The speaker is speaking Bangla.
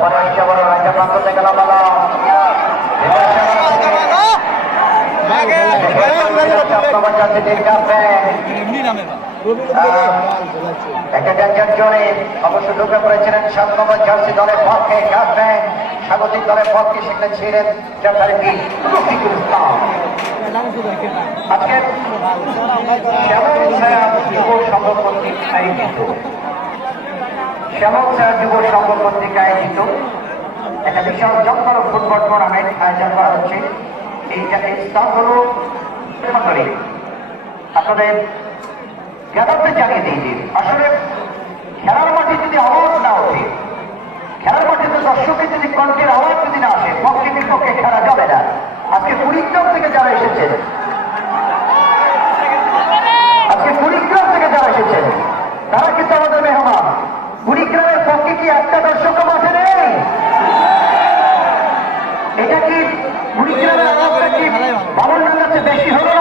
পরে আসছে বড় রাজ্য প্রান্ত থেকে লাগালো অবশ্য ঢুকে পড়েছিলেন 7 নম্বর জার্সি দলের পক্ষে ক্যাপ্টেন স্বাগতিক দলের পক্ষে সেখানে ছিলেন রফিকুল ইসলাম। আজকে শ্যামল ছায়া যুব সংঘ কর্তৃক আয়োজিত একটা বিশাল জমকালো ফুটবল টুর্নামেন্ট আয়োজন করা হচ্ছে। এই স্থান হল আপনাদের জ্ঞাতার্থে জানিয়ে দিয়েছি। আসলে খেলার মাঠে যদি আওয়াজ না ওঠে, খেলার মাঠে তো দর্শকের যদি কণ্ঠের আওয়াজ যদি না আসে, পক্ষে বিপক্ষে খেলা যাবে না। আজকে কুড়িগ্রাম থেকে যারা এসেছেন তারা কিন্তু আমাদের মেহমান। কুড়িগ্রামের পক্ষে কি একটা দর্শক মাঠে নেই? এটা কি কুড়িগ্রামের আওয়াজটা কি বাবুর কাছে বেশি হলো?